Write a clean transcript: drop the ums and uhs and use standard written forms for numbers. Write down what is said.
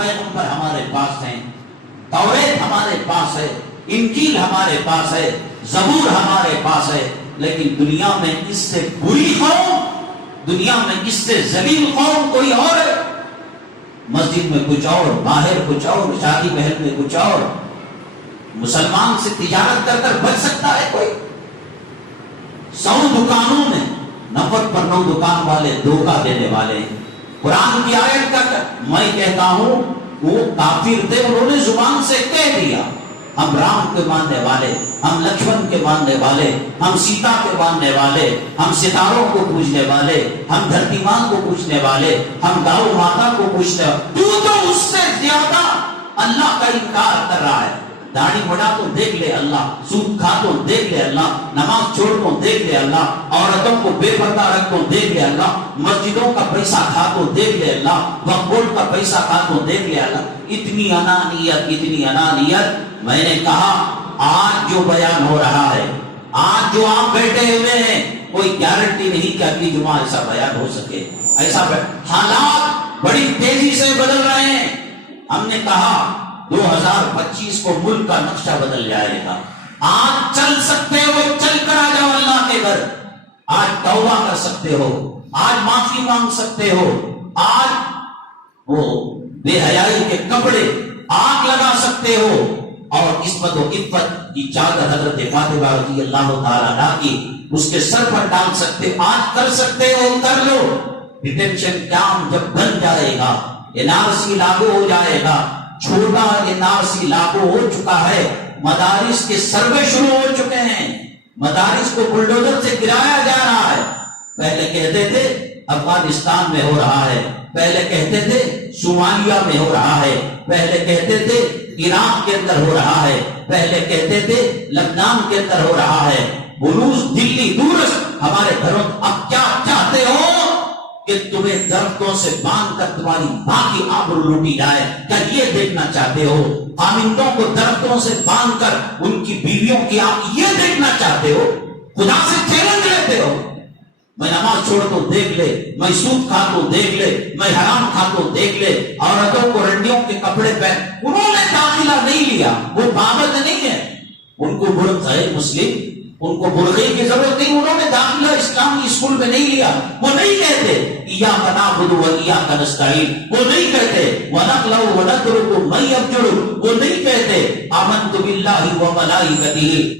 پیغمبر ہمارے پاس ہیں، توریت ہمارے پاس ہے، انجیل ہمارے پاس ہے، زبور ہمارے پاس ہے، لیکن دنیا میں اس سے بری قوم، دنیا میں اس سے ذلیل قوم کوئی اور ہے؟ مسجد میں کچھ اور، باہر کچھ اور، شادی محل میں کچھ اور، مسلمان سے تجارت کر کر بچ سکتا ہے کوئی؟ 100 دکانوں میں 90 پر 9 دکان والے دھوکہ دینے والے ہیں۔ قرآن کی آیت کا میں کہتا ہوں وہ کافر تھے، انہوں نے زبان سے کہہ دیا ہم رام کے ماننے والے، ہم لکشمن کے ماننے والے، ہم سیتا کے ماننے والے، ہم ستاروں کو پوجنے والے، ہم دھرتی ماں کو پوجنے والے، ہم گاؤں ماتا کو پوجنے والے۔ تو اس سے زیادہ اللہ کا انکار کر رہا ہے۔ داڑھی بڑھا تو دیکھ لے اللہ، سود کھا تو دیکھ لے اللہ، نماز چھوڑ تو دیکھ لے اللہ، عورتوں کو بے پردہ رکھ تو دیکھ لے اللہ، مسجدوں کا پیسہ کھا تو دیکھ لے اللہ، وقف بورڈ کا پیسہ کھا تو دیکھ لے اللہ۔ اتنی انانیت، اتنی انانیت۔ میں نے کہا آج جو بیان ہو رہا ہے، آج جو آپ بیٹھے ہوئے ہیں، کوئی گارنٹی نہیں کہ اگلی جمعہ ایسا بیان ہو سکے۔ ایسا حالات بڑی تیزی سے بدل رہے ہیں۔ ہم نے کہا 2025 کو ملک کا نقشہ بدل جائے گا۔ آج چل سکتے ہو، چل کر آ جاؤ اللہ کے گھر، آج توبہ کر سکتے ہو، آج معافی مانگ سکتے ہو، آج وہ بے حیائی کے کپڑے آگ لگا سکتے ہو، اور عصمت و عفت کی چادر حضرت فاطمہ رضی اللہ تعالیٰ عنہا کی اس کے سر پر ڈال سکتے، آج کر سکتے ہو، کر لو۔ ڈیٹینشن کیمپ جب بن جائے گا، NRC لاگو ہو جائے گا، چھوٹا NRC لاگو ہو چکا ہے، مدارس کے سروے شروع ہو چکے ہیں، مدارس کو بلڈوزر سے گرایا جا رہا ہے۔ پہلے کہتے تھے افغانستان میں ہو رہا ہے، پہلے کہتے تھے صومالیہ میں ہو رہا ہے، پہلے کہتے تھے عراق کے اندر ہو رہا ہے، پہلے کہتے تھے لبنان کے اندر ہو رہا ہے، بلوچ دلی دورس ہمارے گھروں۔ اب کیا چاہتے ہو کہ تمہیں درختوں سے باندھ کر تمہاری ماں کی آبرو لوٹی جائے؟ کیا یہ دیکھنا چاہتے ہو؟ خامندوں کو درختوں سے باندھ کر ان کی بیویوں کی آنکھ یہ دیکھنا چاہتے ہو؟ خدا سے چیلنج لیتے ہو؟ میں نماز چھوڑ تو دیکھ لے، میں سود کھا تو دیکھ لے، میں حرام کھا تو دیکھ لے۔ عورتوں کو رنڈیوں کے کپڑے پہن، انہوں نے داخلہ نہیں لیا، وہ پابند نہیں ہے، ان کو برقع ہے مسلم، ان کو برقعے کی ضرورت نہیں، انہوں نے داخلہ اسلامی اسکول میں نہیں لیا۔ وہ نہیں کہتے ایاک نعبد و ایاک نستعین، وہ نہیں کہتے ونخلع ونترک من یفجر، وہ نہیں کہتے آمنت باللہ و ملائکتہ۔